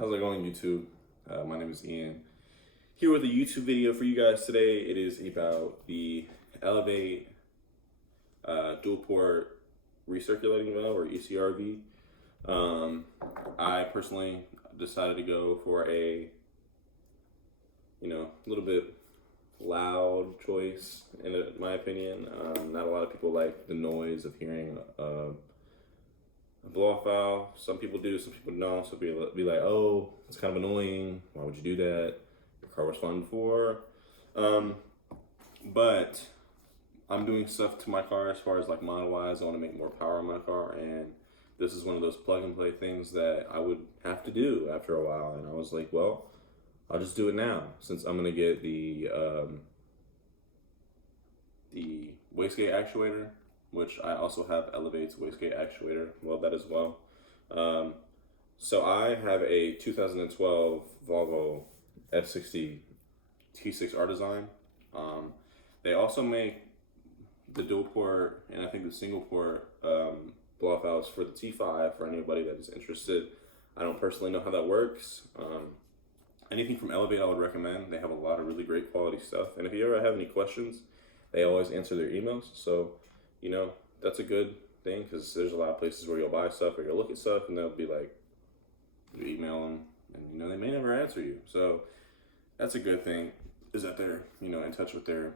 How's it going, YouTube? My name is Ian. Here with a YouTube video for you guys today. It is about the Elevate dual port recirculating valve, or ECRV. I personally decided to go for a little bit loud choice, in my opinion. Not a lot of people like the noise of hearing a blow-off valve. Some people do, some people don't. So be like, oh, it's kind of annoying. Why would you do that? Your car was fun before. But I'm doing stuff to my car as far as like model-wise. I want to make more power in my car, and this is one of those plug-and-play things that I would have to do after a while. And I was like, well, I'll just do it now, since I'm gonna get the wastegate actuator, which I also have Elevate's wastegate actuator. Well, that as well. So I have a 2012 Volvo S60 T6R design. They also make the dual port and I think the single port blow-off valves for the T5 for anybody that is interested. I don't personally know how that works. Anything from Elevate I would recommend. They have a lot of really great quality stuff. And if you ever have any questions, they always answer their emails. So, that's a good thing, because there's a lot of places where you'll buy stuff or you'll look at stuff and they'll be like, you email them and they may never answer you. So that's a good thing, is that they're, in touch with their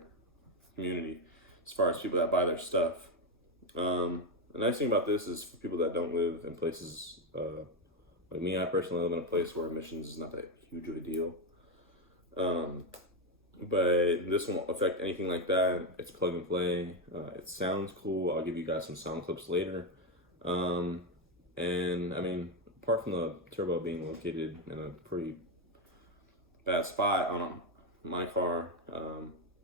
community as far as people that buy their stuff. The nice thing about this is for people that don't live in places, like me, I personally live in a place where emissions is not that huge of a deal. But this won't affect anything like that. It's plug and play. It sounds cool. I'll give you guys some sound clips later. And I mean, apart from the turbo being located in a pretty bad spot on my car,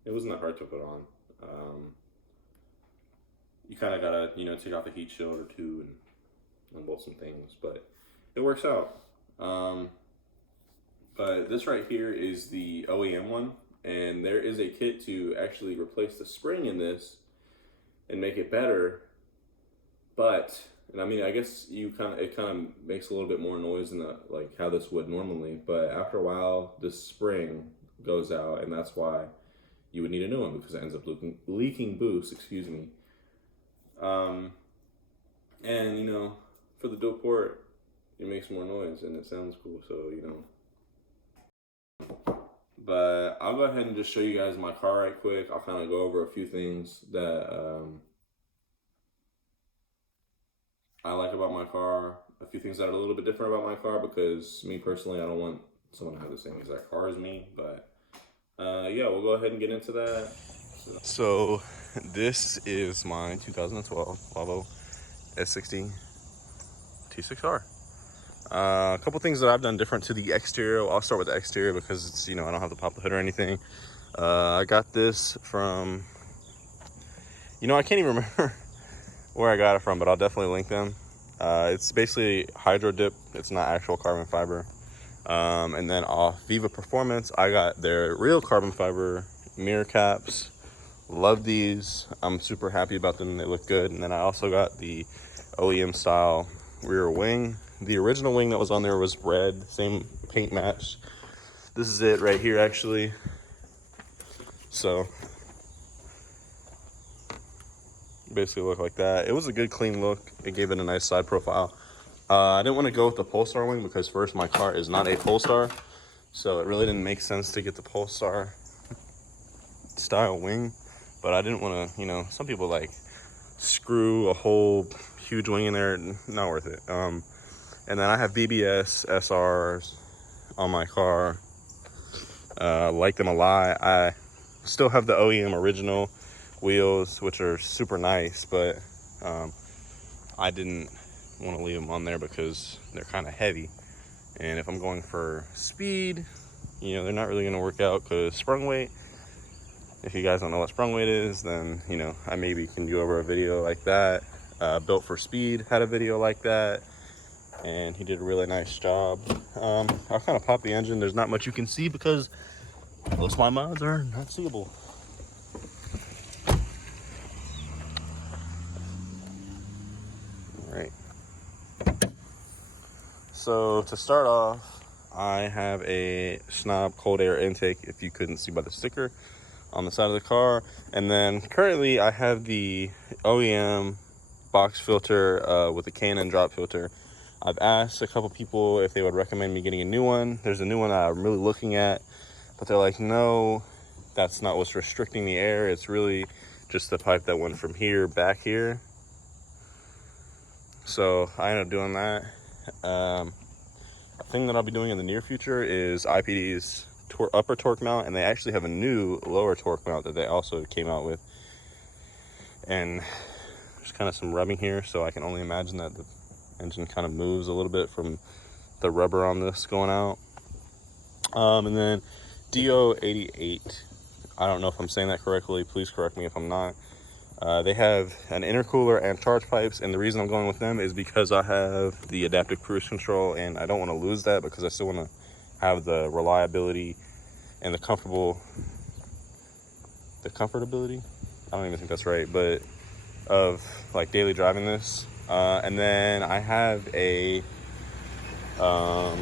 it wasn't that hard to put on. You kind of gotta, take off the heat shield or two and unbolt some things, but it works out. But this right here is the OEM one. And there is a kit to actually replace the spring in this and make it better. But, and I mean, I guess it kind of makes a little bit more noise than like how this would normally. But after a while, this spring goes out, and that's why you would need a new one, because it ends up leaking boost, excuse me. And for the dual port, it makes more noise and it sounds cool. So But I'll go ahead and just show you guys my car right quick. I'll kind of go over a few things that I like about my car, a few things that are a little bit different about my car, because me personally, I don't want someone to have the same exact car as me. But yeah, we'll go ahead and get into that. So this is my 2012 Volvo S60 T6R. A couple things that I've done different to the exterior. I'll start with the exterior because it's, I don't have to pop the hood or anything. I got this from, I can't even remember where I got it from, but I'll definitely link them. It's basically hydro dip. It's not actual carbon fiber. And then off Viva Performance, I got their real carbon fiber mirror caps. Love these. I'm super happy about them. They look good. And then I also got the OEM style rear wing. The original wing that was on there was red, same paint match. This is it right here, actually. So basically look like that. It was a good clean look. It gave it a nice side profile. I didn't want to go with the Polestar wing because first, my car is not a Polestar, so it really didn't make sense to get the Polestar style wing. But I didn't want to, some people like screw a whole huge wing in there. Not worth it. And then I have BBS SRs on my car. Like them a lot. I still have the OEM original wheels, which are super nice, but I didn't want to leave them on there because they're kind of heavy. And if I'm going for speed, they're not really going to work out, because sprung weight, if you guys don't know what sprung weight is, then, I maybe can do over a video like that. Built for Speed had a video like that, and he did a really nice job. I'll kind of pop the engine. There's not much you can see because most of my mods are not seeable. All right. So to start off, I have a Snob cold air intake, if you couldn't see by the sticker on the side of the car. And then currently I have the OEM box filter with a K&N drop filter. I've asked a couple people if they would recommend me getting a new one. There's a new one I'm really looking at, but they're like, no, that's not what's restricting the air. It's really just the pipe that went from here back here. So I ended up doing that. A thing that I'll be doing in the near future is IPD's upper torque mount, and they actually have a new lower torque mount that they also came out with. And there's kind of some rubbing here, so I can only imagine that the engine kind of moves a little bit from the rubber on this going out. And then DO88, I don't know if I'm saying that correctly, please correct me if I'm not. They have an intercooler and charge pipes, and the reason I'm going with them is because I have the adaptive cruise control, and I don't want to lose that because I still want to have the reliability and the comfortability, I don't even think that's right, but of like daily driving this. And then I have a hold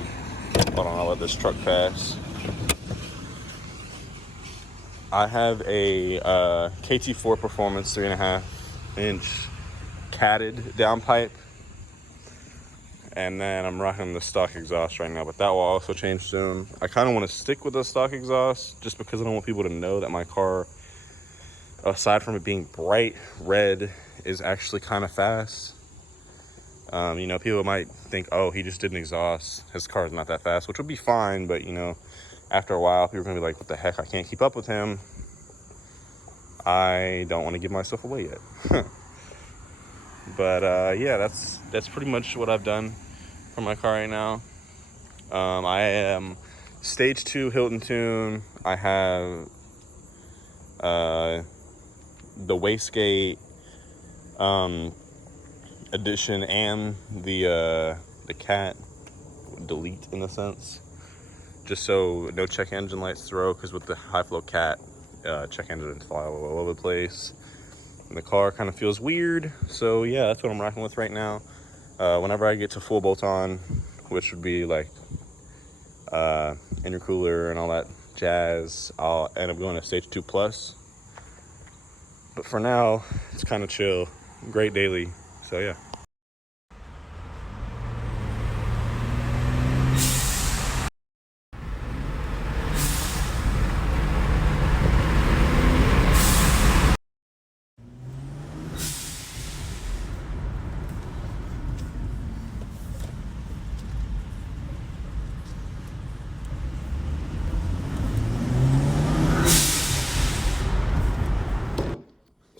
on, I'll let this truck pass. I have a KT4 Performance 3.5-inch catted downpipe, and then I'm rocking the stock exhaust right now, but that will also change soon. I kind of want to stick with the stock exhaust just because I don't want people to know that my car, aside from it being bright red, is actually kind of fast. You know, people might think, oh, he just did an exhaust, his car's not that fast, which would be fine, but you know, after a while people are gonna be like, what the heck, I can't keep up with him. I don't want to give myself away yet. But yeah, that's pretty much what I've done for my car right now. I am stage 2 Hilton tune. I have the wastegate edition and the cat delete, in a sense, just so no check engine lights throw, because with the high flow cat, check engines fly all over the place and the car kind of feels weird. So yeah, that's what I'm rocking with right now. Whenever I get to full bolt on, which would be like intercooler and all that jazz, I'll end up going to stage 2 plus. But for now, it's kind of chill, great daily. So yeah.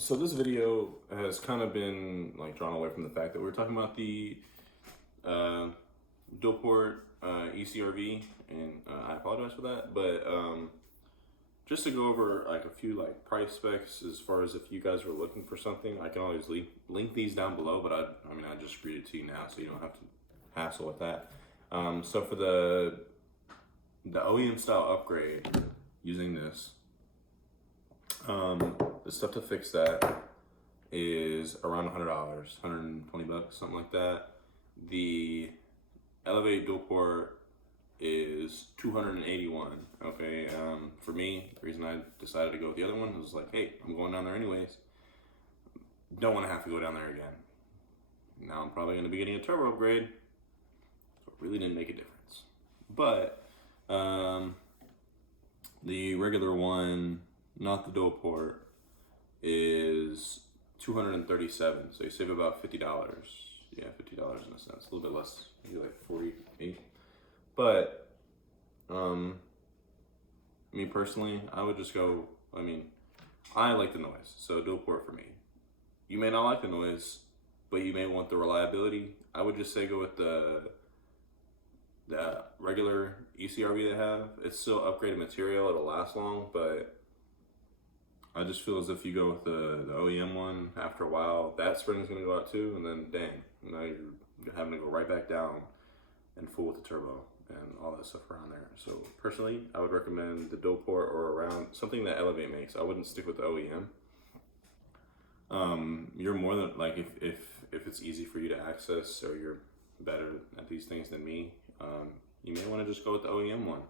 So this video has kind of been like drawn away from the fact that we were talking about the dual port ECRV, and I apologize for that, but just to go over like a few like price specs, as far as if you guys are looking for something, I can always link these down below, but I mean, I just read it to you now so you don't have to hassle with that. So for the OEM style upgrade using this, the stuff to fix that is around $100, 120 bucks, something like that. The Elevate dual port is 281. Okay, for me, the reason I decided to go with the other one was like, hey, I'm going down there anyways. Don't want to have to go down there again. Now I'm probably going to be getting a turbo upgrade, so it really didn't make a difference. But the regular one, not the dual port, is 237. So you save about $50. Yeah, $50 in a sense, a little bit less, maybe like 48. But me personally, I would just go, I mean, I like the noise, so dual port for me. You may not like the noise, but you may want the reliability. I would just say go with the regular ECRV they have. It's still upgraded material, it'll last long, but I just feel as if you go with the OEM one, after a while, that spring's gonna go out too, and then dang, now you're having to go right back down and full with the turbo and all that stuff around there. So personally, I would recommend the dual port or around something that Elevate makes. I wouldn't stick with the OEM. You're more than, like, if it's easy for you to access, or you're better at these things than me, you may want to just go with the OEM one.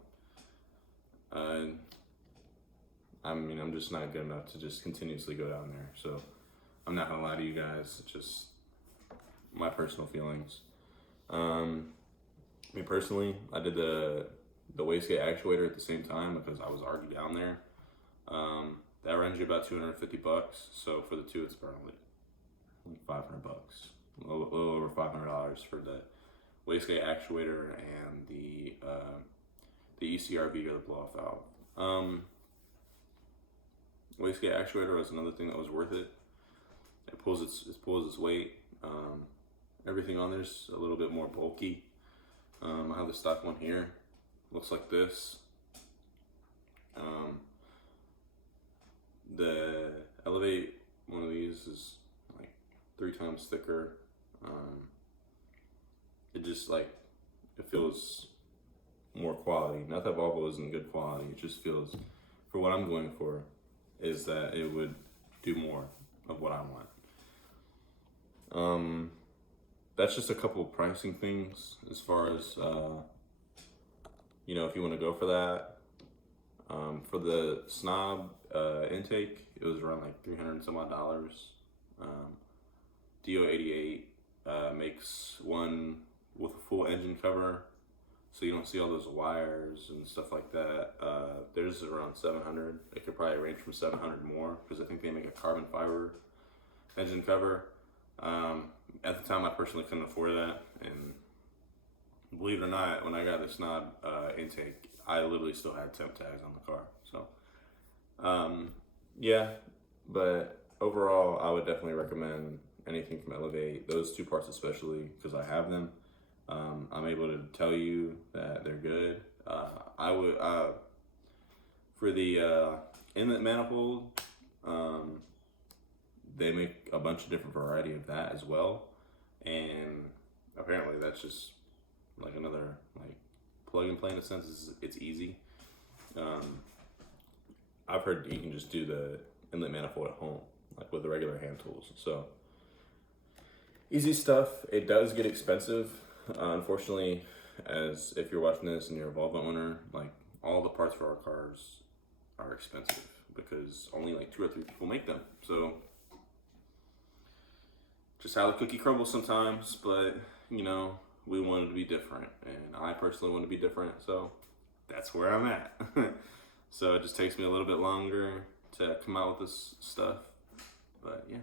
I mean, I'm just not good enough to just continuously go down there. So I'm not gonna lie to you guys, it's just my personal feelings. Me personally, I did the wastegate actuator at the same time because I was already down there. That runs you about $250. So for the two, it's probably like $500, a little over $500 for the wastegate actuator and the ECRV or the blow-off valve. Wastegate actuator was another thing that was worth it. It pulls its weight. Everything on there's a little bit more bulky. I have the stock one here. Looks like this. The Elevate one of these is like 3 times thicker. It just like, it feels more quality. Not that Volvo isn't good quality, it just feels, for what I'm going for, is that it would do more of what I want. That's just a couple of pricing things as far as, you know, if you want to go for that. For the Snob intake, it was around like $300 and some odd. DO88 makes one with a full engine cover, so you don't see all those wires and stuff like that. Theirs is around $700. It could probably range from $700 more because I think they make a carbon fiber engine cover. At the time, I personally couldn't afford that, and believe it or not, when I got the Snob intake, I literally still had temp tags on the car. So, yeah, but overall, I would definitely recommend anything from Elevate. Those two parts especially, because I have them. I'm able to tell you that they're good. I would, for the inlet manifold, they make a bunch of different variety of that as well. And apparently that's just like another like plug and play in a sense. It's easy. I've heard you can just do the inlet manifold at home, like with the regular hand tools. So easy stuff. It does get expensive. Unfortunately, as if you're watching this and you're a Volvo owner, like all the parts for our cars are expensive because only like 2 or 3 people make them. So just how the cookie crumbles sometimes, but you know, we wanted to be different, and I personally want to be different, so that's where I'm at. So it just takes me a little bit longer to come out with this stuff, but yeah.